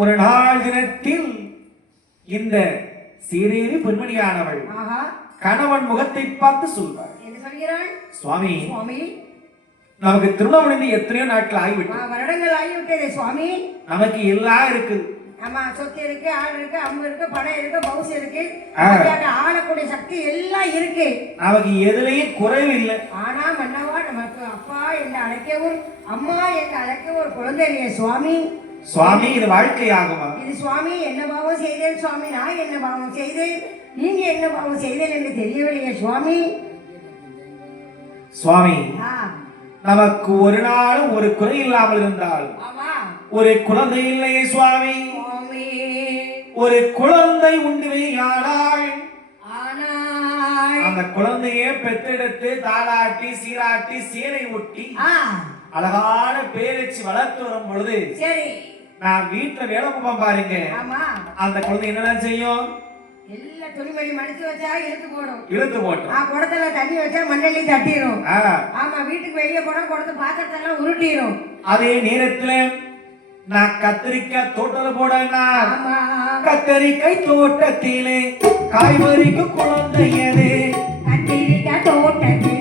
ஒரு நாள் தினத்தில் இந்த சீரேவி பெண்மணியானவள் கணவன் முகத்தை பார்த்து சொல்வார். என்ன சொல்கிறாள்? சுவாமி, சுவாமி, நமக்கு திருமணம் முடிந்து எத்தனையோ நாட்கள் ஆகிவிட்டது. வருடங்கள் ஆகிவிட்டது சுவாமி. நமக்கு எல்லாம் இருக்குது. ஆமா, சொத்து இருக்கு, ஆள் இருக்கு, அம்பு இருக்கு, பணம் இருக்கு, பவுஸ் இருக்கு, ஆளக்கூடிய சக்தி எல்லாம் இருக்கு. நமக்கு எதுலையும் குறைவு இல்லை. ஆனா மன்னவா, நமக்கு அப்பா என்று அழைக்கவும் அம்மா என்று அழைக்கவும் ஒரு குழந்தை இல்லையே சுவாமி. சுவாமி, இது வாழ்க்கை ஆகுமா? இது சுவாமி என்ன பாவம் செய்தேன் சுவாமி, நான் என்ன பாவம் செய்தேன், நீங்க என்ன பாவம் செய்தேன் என்று தெரியவில்லையே சுவாமி. சுவாமி, நமக்கு ஒரு நாளும் ஒரு குறை இல்லாமல் இருந்தால் ஒரு குழந்தை இல்லையே சுவாமி. ஒரு குழந்தை உண்டுமையானால் அந்த குழந்தையே பெற்றெடுத்து தாளாட்டி சீராட்டி சீரை ஒட்டி அழகான பேரச்சு வளர்த்து வரும் பொழுது நான் வீட்டுல வேலை பார்ப்பேன் பாருங்க. அந்த குழந்தை என்னதான் செய்யும்? எல்லா துணிமணி மடிச்சு வச்சா இழுத்து போடும். குடத்துல தண்ணி வச்சா மண்ணெல்லி தட்டிடும். ஆமா, வீட்டுக்கு வெளியே போனா குடத்து பாத்திரத்தெல்லாம் உருட்டிடும். அதே நேரத்துல நான் கத்திரிக்காய் தோட்டத்துல போடனா, கத்தரிக்காய் தோட்டத்திலே காய்கறிக்கு குழந்தை எது